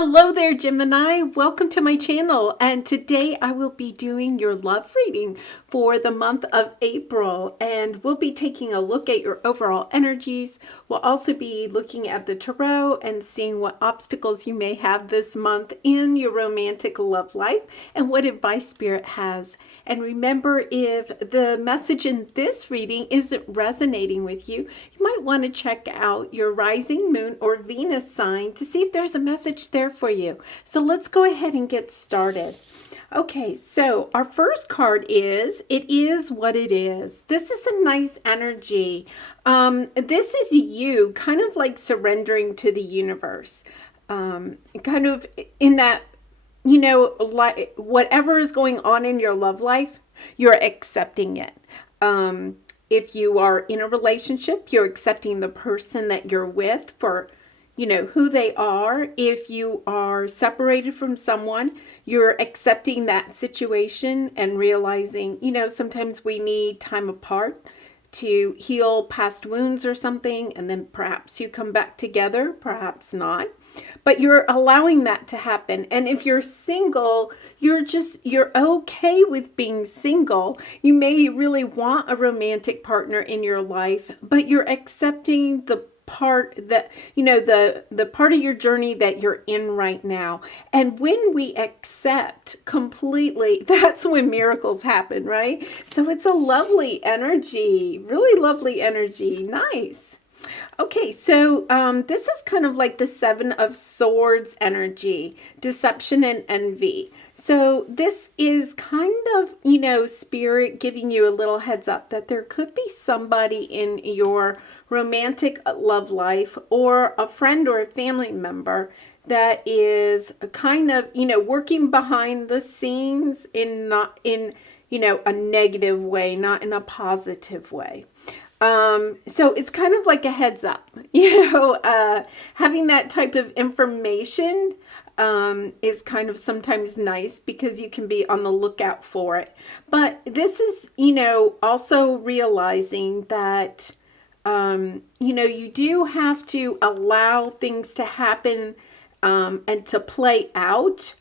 Hello there, Gemini. Welcome to my channel. And today I will be doing your love reading for the month of April. And we'll be taking a look at your overall energies. We'll also be looking at the tarot and seeing what obstacles you may have this month in your romantic love life and what advice Spirit has. And remember, if the message in this reading isn't resonating with you, you might want to check out your rising moon or Venus sign to see if there's a message there for you. So let's go ahead and get started. Okay, so our first card is, it is what it is. This is a nice energy. This is you kind of like surrendering to the universe. Kind of in that, like whatever is going on in your love life, you're accepting it. If you are in a relationship, you're accepting the person that you're with for, who they are. If you are separated from someone, you're accepting that situation and realizing, sometimes we need time apart to heal past wounds or something, and then perhaps you come back together, perhaps not. But you're allowing that to happen. And if you're single, you're okay with being single. You may really want a romantic partner in your life, but you're accepting the part that, the part of your journey that you're in right now. And when we accept completely, that's when miracles happen, right? So it's a lovely energy, really lovely energy. Nice. Okay, so this is kind of like the Seven of Swords energy, deception and envy. So this is kind of, Spirit giving you a little heads up that there could be somebody in your romantic love life or a friend or a family member that is kind of, working behind the scenes not in, a negative way, not in a positive way. So it's kind of like a heads up, having that type of information is kind of sometimes nice because you can be on the lookout for it. But this is, also realizing that, you do have to allow things to happen and to play out.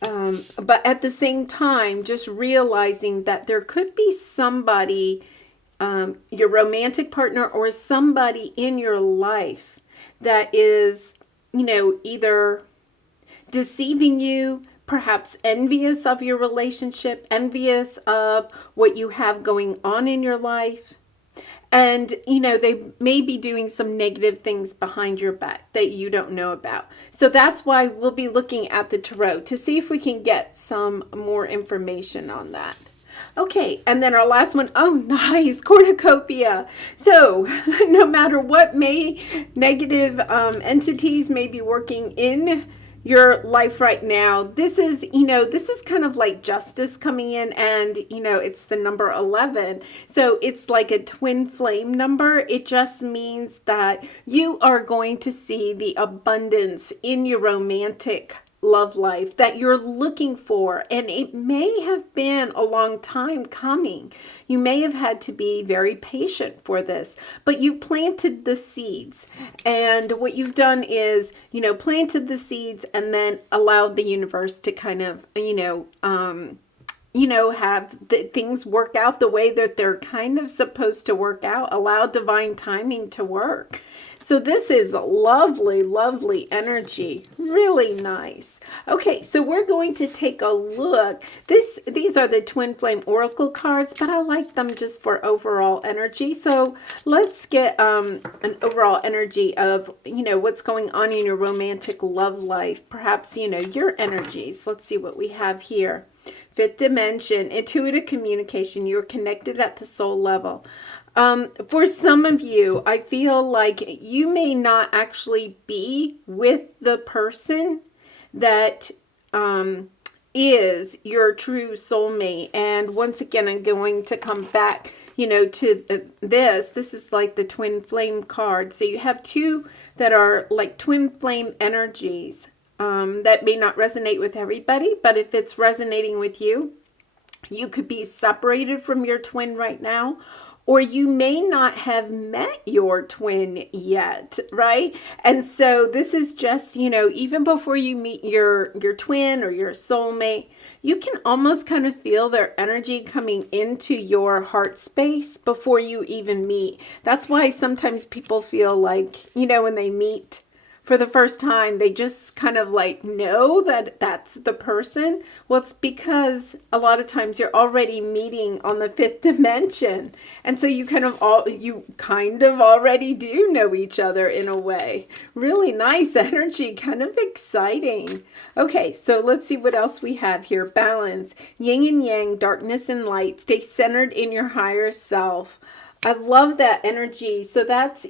But at the same time, just realizing that there could be somebody, your romantic partner or somebody in your life that is, either deceiving you, perhaps envious of your relationship, envious of what you have going on in your life. And, they may be doing some negative things behind your back that you don't know about. So that's why we'll be looking at the tarot to see if we can get some more information on that. Okay, and then our last one, oh nice, Cornucopia. So no matter what negative entities may be working in your life right now, this is kind of like justice coming in, and it's the number 11. So it's like a twin flame number. It just means that you are going to see the abundance in your romantic love life that you're looking for, and it may have been a long time coming. You may have had to be very patient for this, but you planted the seeds, and what you've done is planted the seeds and then allowed the universe to kind of have things work out the way that they're kind of supposed to work out. Allow divine timing to work. So this is lovely, lovely energy. Really nice. Okay, so we're going to take a look. These are the Twin Flame Oracle cards, but I like them just for overall energy. So let's get an overall energy of, what's going on in your romantic love life. Perhaps, your energies. Let's see what we have here. Fifth dimension, intuitive communication. You're connected at the soul level. For some of you, I feel like you may not actually be with the person that is your true soulmate. And once again, I'm going to come back, to this. This is like the twin flame card. So you have two that are like twin flame energies. That may not resonate with everybody, but if it's resonating with you, you could be separated from your twin right now, or you may not have met your twin yet, right? And so this is just, even before you meet your twin or your soulmate, you can almost kind of feel their energy coming into your heart space before you even meet. That's why sometimes people feel like, when they meet for the first time, they just kind of like know that that's the person. Well, it's because a lot of times you're already meeting on the fifth dimension. And so you kind of already do know each other in a way. Really nice energy, kind of exciting. Okay, so let's see what else we have here. Balance, yin and yang, darkness and light. Stay centered in your higher self. I love that energy. So that's,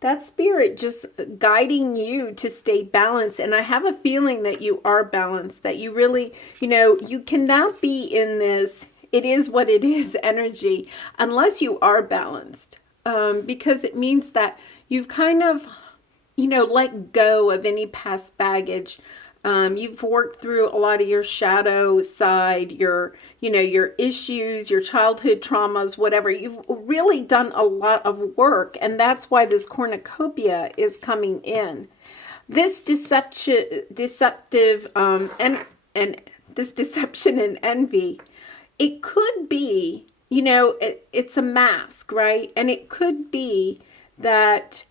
that spirit just guiding you to stay balanced. And I have a feeling that you are balanced, that you really, you cannot be in this, it is what it is energy, unless you are balanced. Because it means that you've kind of, let go of any past baggage. You've worked through a lot of your shadow side, your issues, your childhood traumas, whatever. You've really done a lot of work, and that's why this cornucopia is coming in. This deceptive, and this deception and envy, it could be, it's a mask, right? And it could be that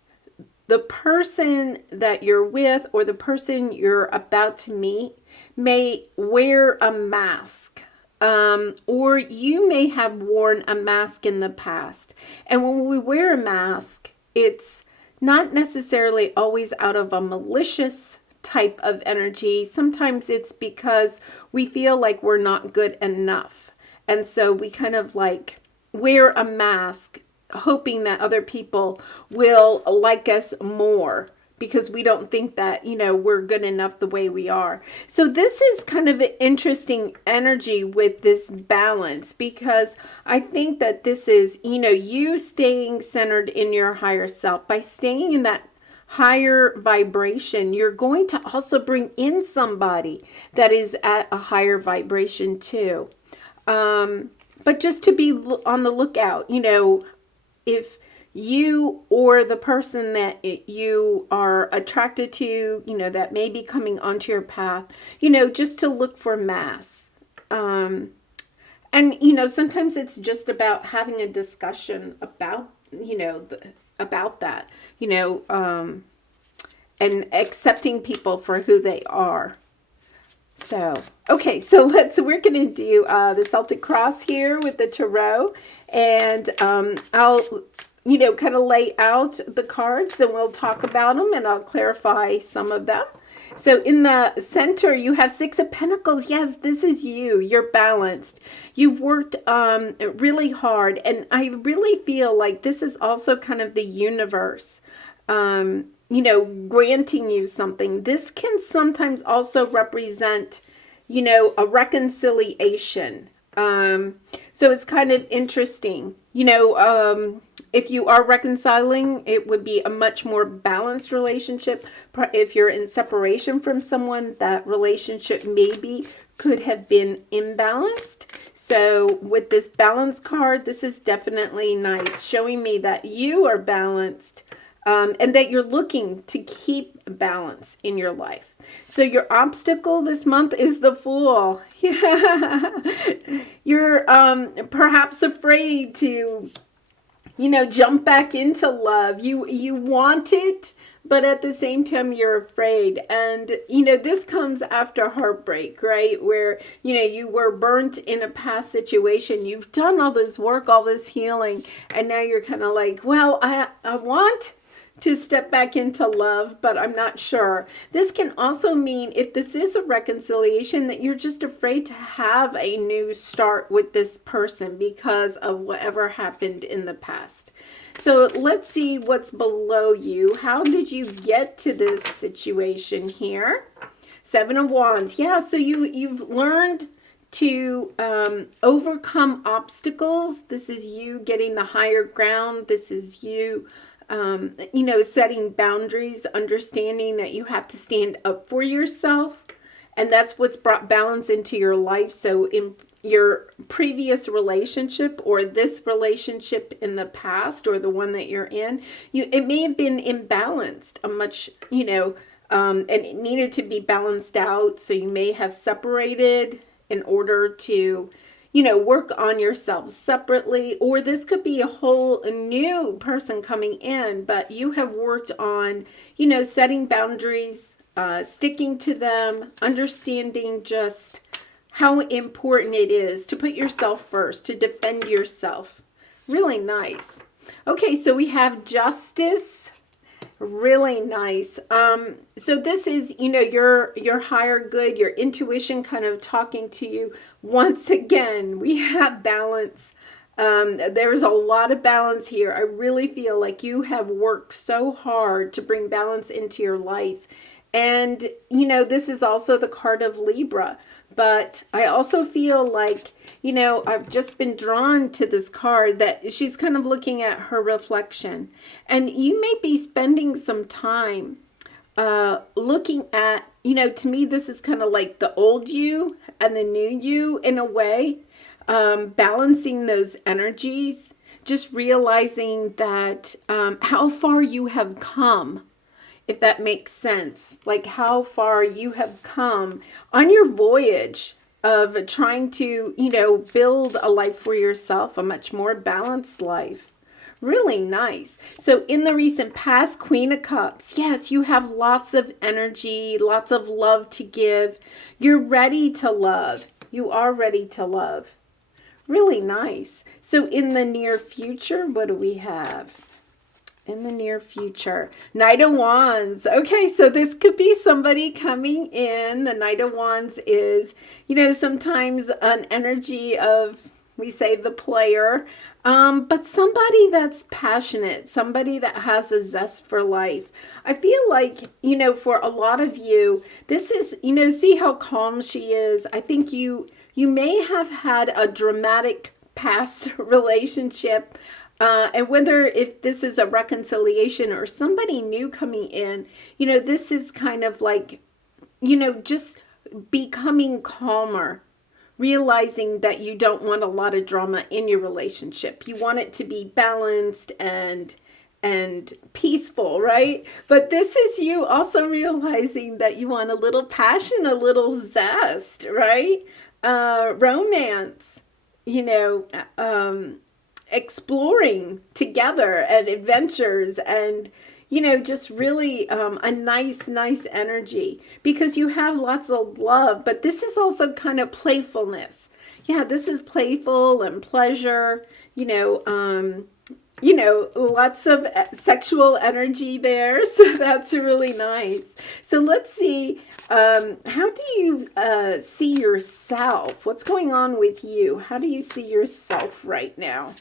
the person that you're with or the person you're about to meet may wear a mask. Or you may have worn a mask in the past. And when we wear a mask, it's not necessarily always out of a malicious type of energy. Sometimes it's because we feel like we're not good enough. And so we kind of like wear a mask, hoping that other people will like us more because we don't think that, we're good enough the way we are. So this is kind of an interesting energy with this balance, because I think that this is, you staying centered in your higher self. By staying in that higher vibration, you're going to also bring in somebody that is at a higher vibration too. But just to be on the lookout, if you or the person that you are attracted to, that may be coming onto your path, just to look for masks. And, sometimes it's just about having a discussion about, about that, and accepting people for who they are. So, okay, so we're going to do the Celtic Cross here with the tarot, and I'll, kind of lay out the cards, and we'll talk about them, and I'll clarify some of them. So in the center, you have Six of Pentacles. Yes, this is you. You're balanced. You've worked really hard, and I really feel like this is also kind of the universe, granting you something. This can sometimes also represent, a reconciliation. So it's kind of interesting, if you are reconciling, it would be a much more balanced relationship. If you're in separation from someone, that relationship maybe could have been imbalanced. So with this balance card, this is definitely nice, showing me that you are balanced. And that you're looking to keep balance in your life. So your obstacle this month is the Fool. Yeah. You're perhaps afraid to, jump back into love. You want it, but at the same time you're afraid. And, this comes after heartbreak, right? Where, you were burnt in a past situation. You've done all this work, all this healing, and now you're kind of like, well, I want to step back into love, but I'm not sure. This can also mean, if this is a reconciliation, that you're just afraid to have a new start with this person because of whatever happened in the past. So let's see what's below you. How did you get to this situation here? Seven of Wands. Yeah, so you've learned to overcome obstacles. This is you getting the higher ground. This is you setting boundaries, understanding that you have to stand up for yourself. And that's what's brought balance into your life. So your previous relationship or this relationship in the past or the one that you're in, it may have been imbalanced, and it needed to be balanced out. So you may have separated in order to, work on yourselves separately, or this could be a whole new person coming in, but you have worked on, setting boundaries, sticking to them, understanding just how important it is to put yourself first, to defend yourself. Really nice. Okay, so we have justice. Really nice. So this is, your higher good, your intuition kind of talking to you. Once again, we have balance. There's a lot of balance here. I really feel like you have worked so hard to bring balance into your life. And, this is also the card of Libra. But I also feel like, I've just been drawn to this card that she's kind of looking at her reflection. And you may be spending some time looking at, to me, this is kind of like the old you and the new you in a way, balancing those energies, just realizing that how far you have come. If that makes sense, like how far you have come on your voyage of trying to, build a life for yourself, a much more balanced life. Really nice. So in the recent past, Queen of Cups, yes, you have lots of energy, lots of love to give. You're ready to love. You are ready to love. Really nice. So in the near future, what do we have? In the near future, Knight of Wands. Okay, so this could be somebody coming in. The Knight of Wands is, sometimes an energy of, we say, the player, but somebody that's passionate, somebody that has a zest for life. I feel like, for a lot of you, this is, see how calm she is. I think you may have had a dramatic past relationship. And whether if this is a reconciliation or somebody new coming in, this is kind of like, just becoming calmer, realizing that you don't want a lot of drama in your relationship. You want it to be balanced and peaceful, right? But this is you also realizing that you want a little passion, a little zest, right? Romance, exploring together and adventures and, just really a nice energy because you have lots of love. But this is also kind of playfulness. Yeah, this is playful and pleasure, lots of sexual energy there. So that's really nice. So let's see, how do you see yourself? What's going on with you? How do you see yourself right now?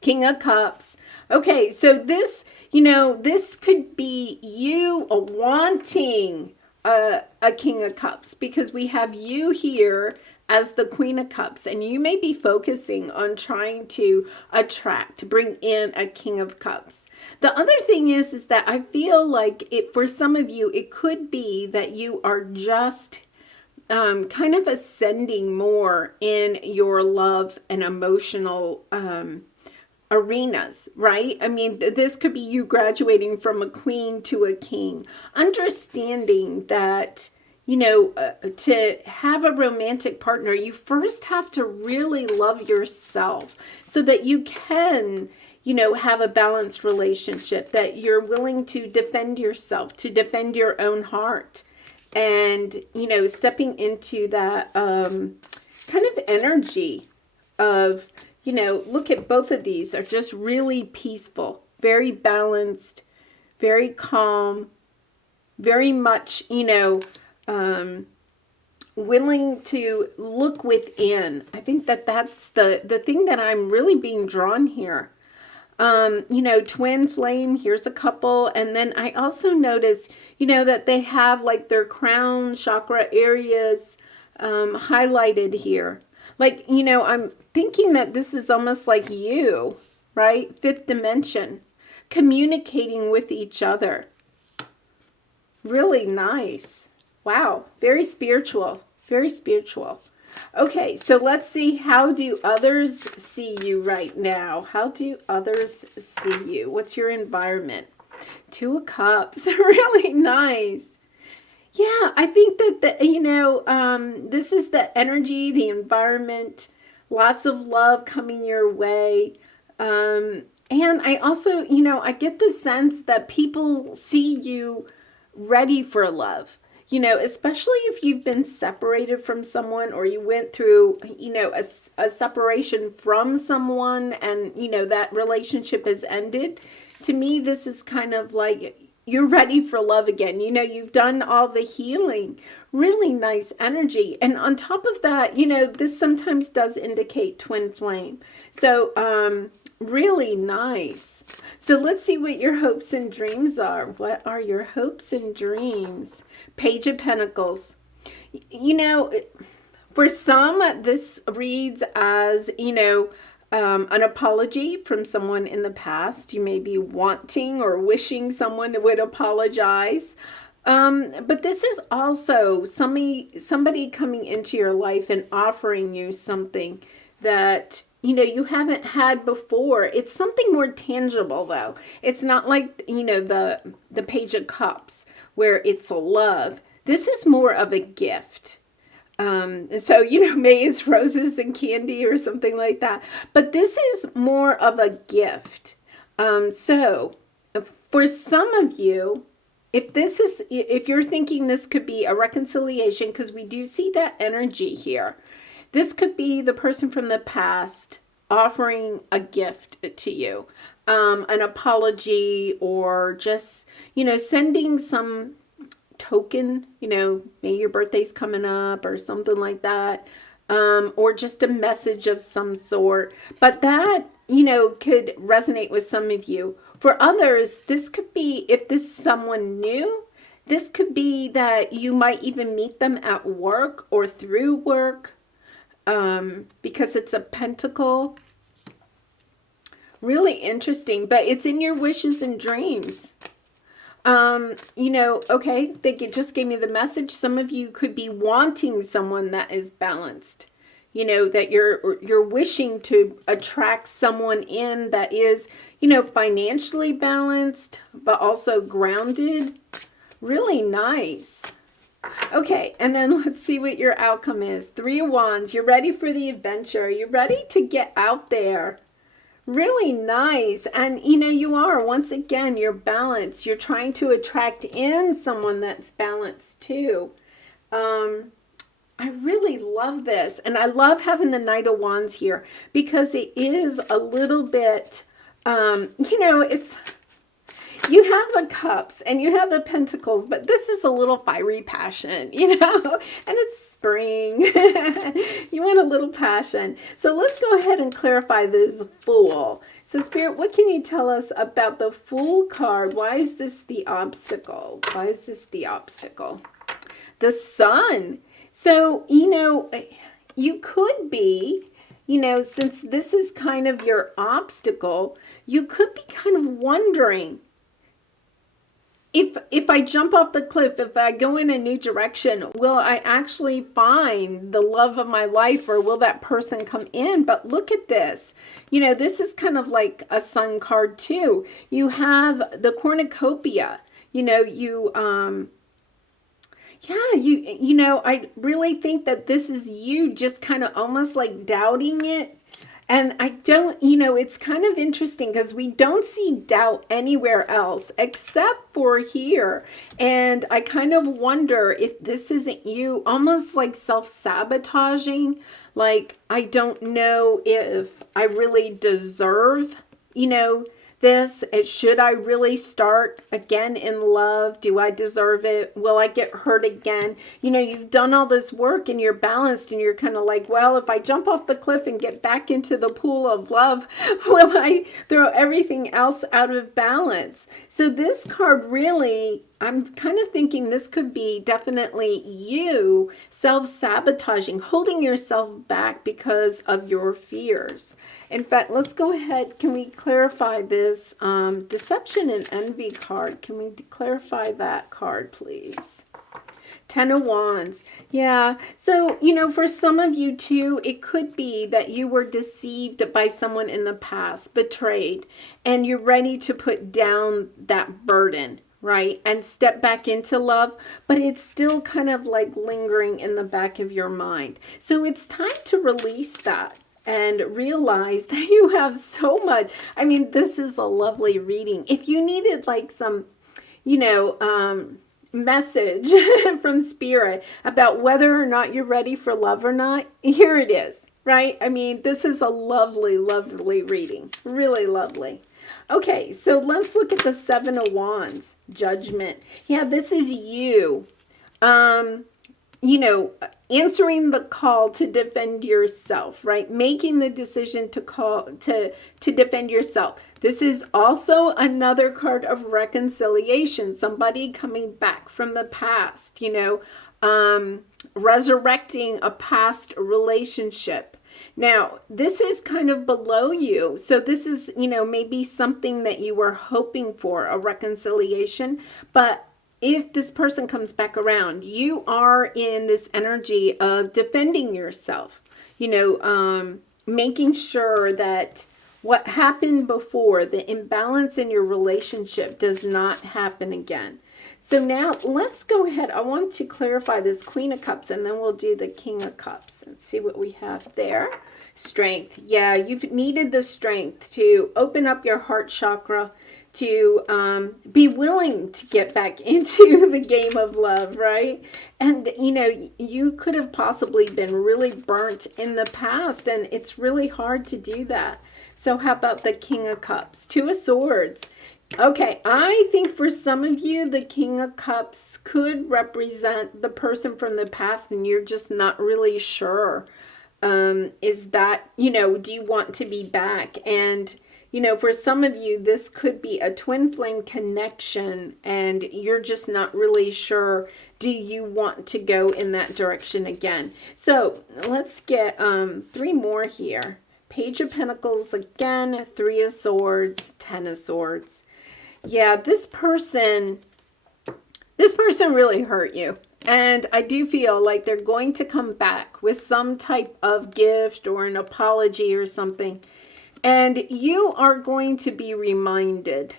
King of Cups. Okay, so this, this could be you wanting a King of Cups because we have you here as the Queen of Cups, and you may be focusing on trying to bring in a King of Cups. The other thing is that I feel like for some of you, it could be that you are just kind of ascending more in your love and emotional arenas, right? I mean, this could be you graduating from a queen to a king, understanding that, to have a romantic partner, you first have to really love yourself so that you can, have a balanced relationship, that you're willing to defend yourself, to defend your own heart, and, stepping into that kind of energy of, look at both of these are just really peaceful, very balanced, very calm, very much, willing to look within. I think that's the thing that I'm really being drawn here. Twin flame, here's a couple. And then I also notice, that they have like their crown chakra areas highlighted here. Like, I'm thinking that this is almost like you, right? Fifth dimension, communicating with each other. Really nice. Wow. Very spiritual. Very spiritual. Okay, so let's see, how do others see you right now? How do others see you? What's your environment? Two of Cups, really nice. Yeah, I think that this is the energy, the environment, lots of love coming your way. And I also, I get the sense that people see you ready for love. Especially if you've been separated from someone, or you went through, a separation from someone, and, that relationship has ended. To me, this is kind of like you're ready for love again. You've done all the healing. Really nice energy. And on top of that, this sometimes does indicate twin flame. So, really nice. So let's see what your hopes and dreams are. What are your hopes and dreams? Page of Pentacles. For some, this reads as, an apology from someone in the past. You may be wanting or wishing someone would apologize. But this is also somebody coming into your life and offering you something that you haven't had before. It's something more tangible, though. It's not like, the Page of Cups where it's a love. This is more of a gift. So, May is roses and candy or something like that. But this is more of a gift. So for some of you, if you're thinking this could be a reconciliation, because we do see that energy here, this could be the person from the past offering a gift to you, an apology, or just, sending some token, may your birthday's coming up or something like that, or just a message of some sort. But that, could resonate with some of you. For others, this could be, if this is someone new, this could be that you might even meet them at work or through work, because it's a pentacle. Really interesting, but it's in your wishes and dreams. Okay, they just gave me the message. Some of you could be wanting someone that is balanced. That you're wishing to attract someone in that is, financially balanced, but also grounded. Really nice. Okay, and then let's see what your outcome is. 3 of Wands. You're ready for the adventure. You're ready to get out there. Really nice. And you are, once again, you're balanced. You're trying to attract in someone that's balanced too. I really love this. And I love having the Knight of Wands here, because it is a little bit, it's, you have the Cups and you have the Pentacles, but this is a little fiery passion, and it's spring. You want a little passion. So let's go ahead and clarify this Fool. So Spirit, what can you tell us about the Fool card? Why is this the obstacle? Why is this the obstacle? The Sun. So, you could be, since this is kind of your obstacle, you could be kind of wondering, if I jump off the cliff, if I go in a new direction, will I actually find the love of my life, or will that person come in? But look at this. This is kind of like a Sun card too. You have the Cornucopia. I really think that this is you just kind of almost like doubting it. And I don't, it's kind of interesting because we don't see doubt anywhere else except for here. And I kind of wonder if this isn't you, almost like self-sabotaging. Like, I don't know if I really deserve, this. Should I really start again in love? Do I deserve it? Will I get hurt again? You've done all this work and you're balanced, and you're kind of like, well, if I jump off the cliff and get back into the pool of love, will I throw everything else out of balance? So this card really, I'm kind of thinking this could be definitely you self-sabotaging, holding yourself back because of your fears. In fact, let's go ahead. Can we clarify this Deception and Envy card? Can we clarify that card, please? Ten of Wands. Yeah. So, for some of you too, it could be that you were deceived by someone in the past, betrayed, and you're ready to put down that burden, right? And step back into love, but it's still kind of like lingering in the back of your mind. So it's time to release that and realize that you have so much. I mean, this is a lovely reading. If you needed like some, message from Spirit about whether or not you're ready for love or not, here it is, right? I mean, this is a lovely, lovely reading. Really lovely. Okay, so let's look at the Seven of Wands, Judgment. Yeah, this is you. Answering the call to defend yourself, right? Making the decision to defend yourself. This is also another card of reconciliation. Somebody coming back from the past, resurrecting a past relationship. Now, this is kind of below you. So this is, maybe something that you were hoping for, a reconciliation, but if this person comes back around, you are in this energy of defending yourself, making sure that what happened before, the imbalance in your relationship, does not happen again. So now let's go ahead. I want to clarify this Queen of Cups, and then we'll do the King of Cups and see what we have there. Strength. Yeah, you've needed the strength to open up your heart chakra, to be willing to get back into the game of love, right? And, you could have possibly been really burnt in the past, and it's really hard to do that. So how about the King of Cups? Two of Swords. Okay, I think for some of you, the King of Cups could represent the person from the past, and you're just not really sure. Is that, do you want to be back? And for some of you, this could be a twin flame connection, and you're just not really sure, do you want to go in that direction again? So let's get 3 more here. Page of Pentacles again, 3 of Swords, 10 of Swords. Yeah, this person really hurt you. And I do feel like they're going to come back with some type of gift or an apology or something. And you are going to be reminded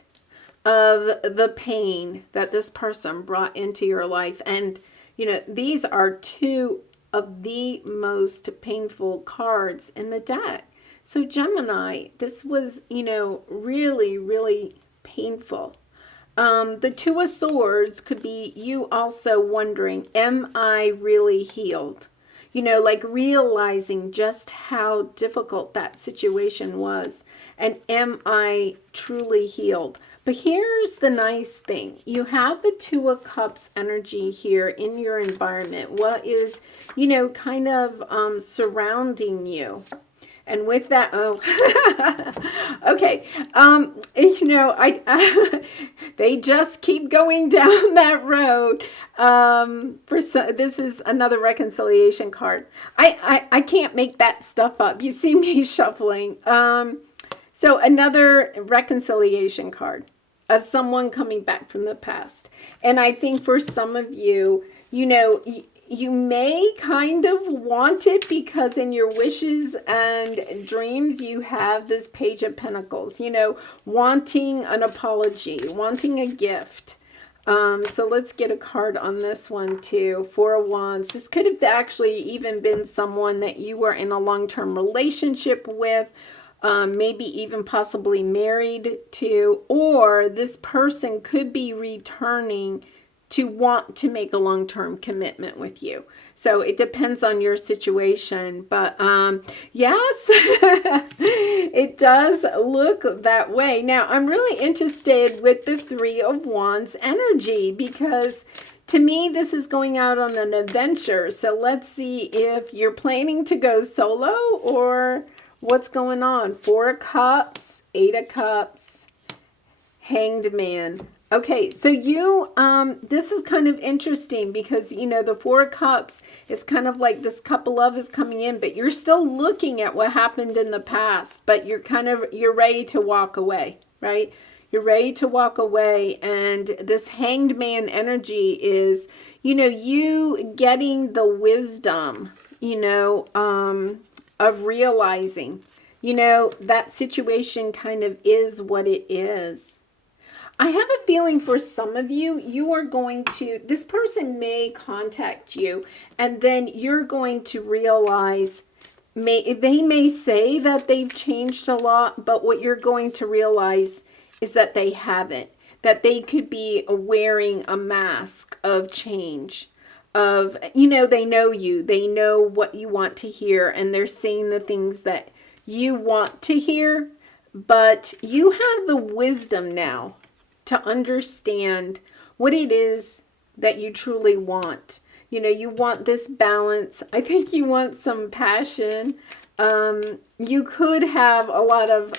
of the pain that this person brought into your life. And, these are 2 of the most painful cards in the deck. So Gemini, this was, really, really painful. The 2 of Swords could be you also wondering, am I really healed? Like realizing just how difficult that situation was. And am I truly healed? But here's the nice thing. You have the 2 of Cups energy here in your environment. What is, kind of surrounding you. And with that, okay, they just keep going down that road. This is another reconciliation card. I can't make that stuff up. You see me shuffling. So another reconciliation card of someone coming back from the past. And I think for some of you, you may kind of want it because in your wishes and dreams, you have this Page of Pentacles, wanting an apology, wanting a gift. So let's get a card on this one too. 4 of Wands. This could have actually even been someone that you were in a long-term relationship with, maybe even possibly married to, or this person could be returning to want to make a long-term commitment with you. So it depends on your situation. But yes, it does look that way. Now, I'm really interested with the 3 of Wands energy because to me, this is going out on an adventure. So let's see if you're planning to go solo or what's going on. 4 of Cups, 8 of Cups, Hanged Man. Okay, so you, this is kind of interesting because, the 4 of Cups is kind of like this cup of love is coming in, but you're still looking at what happened in the past, but you're ready to walk away, right? You're ready to walk away. And this hanged man energy is, you getting the wisdom, of realizing, that situation kind of is what it is. I have a feeling for some of you, this person may contact you, and then you're going to realize, they may say that they've changed a lot, but what you're going to realize is that they haven't. That they could be wearing a mask of change. They know you. They know what you want to hear, and they're saying the things that you want to hear, but you have the wisdom now to understand what it is that you truly want. You want this balance. I think you want some passion. You could have a lot of,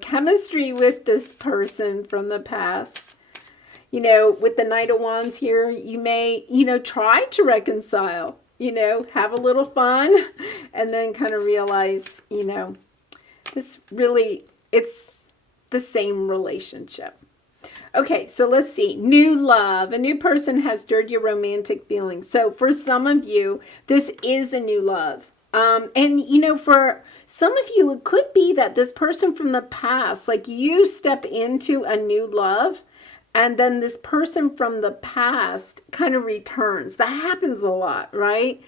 chemistry with this person from the past. With the Knight of Wands here, you may, try to reconcile, have a little fun, and then kind of realize, it's the same relationship. Okay, so let's see. New love. A new person has stirred your romantic feelings. So for some of you, this is a new love. And, for some of you, it could be that this person from the past, like you step into a new love, and then this person from the past kind of returns. That happens a lot, right?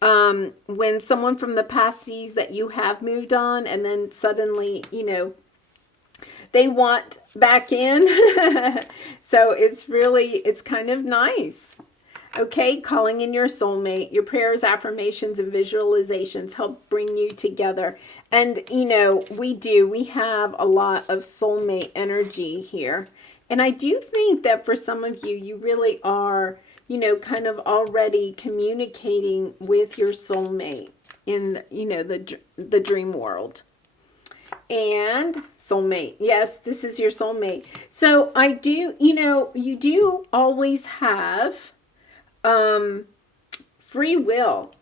When someone from the past sees that you have moved on, and then suddenly, they want back in. So it's kind of nice. Okay, calling in your soulmate. Your prayers, affirmations, and visualizations help bring you together. And, we have a lot of soulmate energy here. And I do think that for some of you, you really are, kind of already communicating with your soulmate in, the dream world. And soulmate. Yes, this is your soulmate. So I do, you do always have free will,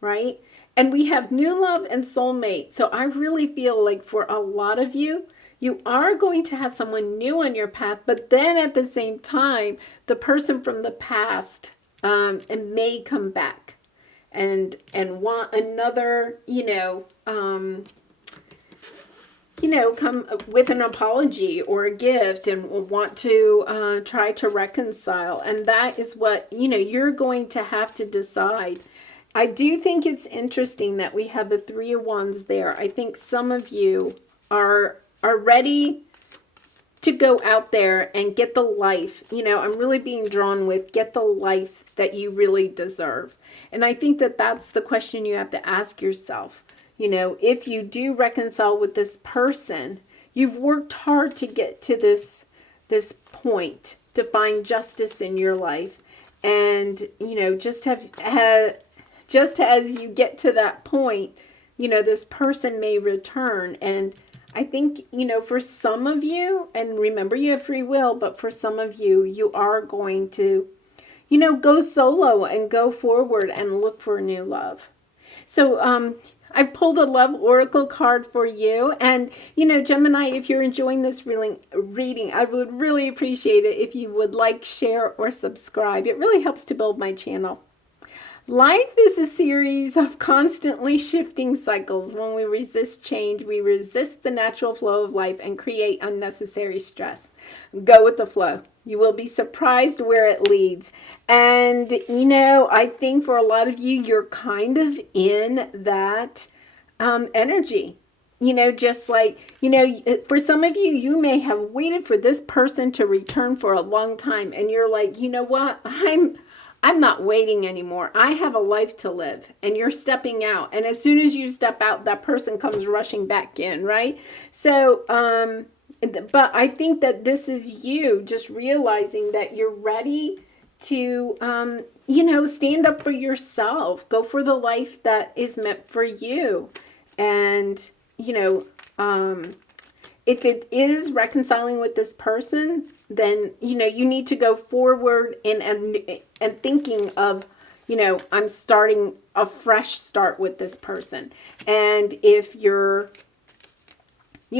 right? And we have new love and soulmate. So I really feel like for a lot of you, you are going to have someone new on your path, but then at the same time, the person from the past and may come back and want another, come with an apology or a gift and want to try to reconcile. And that is what, you're going to have to decide. I do think it's interesting that we have the Three of Wands there. I think some of you are ready to go out there and get the life. I'm really being drawn with get the life that you really deserve. And I think that that's the question you have to ask yourself. If you do reconcile with this person, you've worked hard to get to this point, to find justice in your life. And, just as you get to that point, this person may return. And I think, for some of you, and remember you have free will, but for some of you, you are going to, go solo and go forward and look for a new love. So, I pulled a love oracle card for you. And, Gemini, if you're enjoying this reading, I would really appreciate it if you would like, share, or subscribe. It really helps to build my channel. Life is a series of constantly shifting cycles. When we resist change, we resist the natural flow of life and create unnecessary stress. Go with the flow. You will be surprised where it leads. And, I think for a lot of you, you're kind of in that energy. Just like, for some of you, you may have waited for this person to return for a long time. And you're like, you know what? I'm not waiting anymore. I have a life to live. And you're stepping out. And as soon as you step out, that person comes rushing back in, right? So, but I think that this is you just realizing that you're ready to, stand up for yourself. Go for the life that is meant for you. And, if it is reconciling with this person, then, you need to go forward and thinking of, I'm starting a fresh start with this person. And if you're,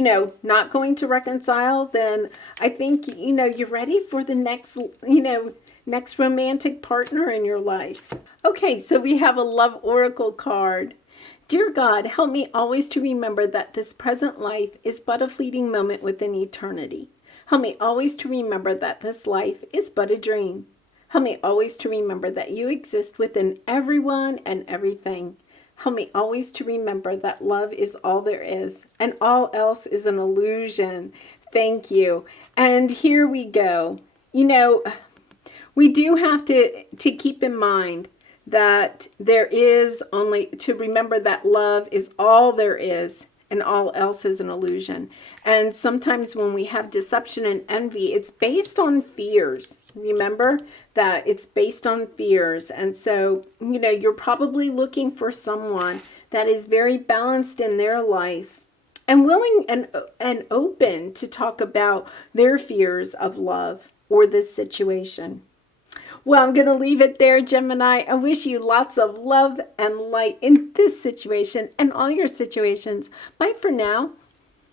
not going to reconcile, then I think, you're ready for the next romantic partner in your life. Okay, so we have a love oracle card. Dear God, help me always to remember that this present life is but a fleeting moment within eternity. Help me always to remember that this life is but a dream. Help me always to remember that you exist within everyone and everything. Help me always to remember that love is all there is, and all else is an illusion. Thank you. And here we go. We do have to keep in mind that there is only, to remember that love is all there is, and all else is an illusion. And sometimes when we have deception and envy, it's based on fears. Remember that it's based on fears. And so, you're probably looking for someone that is very balanced in their life and willing and open to talk about their fears of love or this situation. Well, I'm going to leave it there, Gemini. I wish you lots of love and light in this situation and all your situations. Bye for now.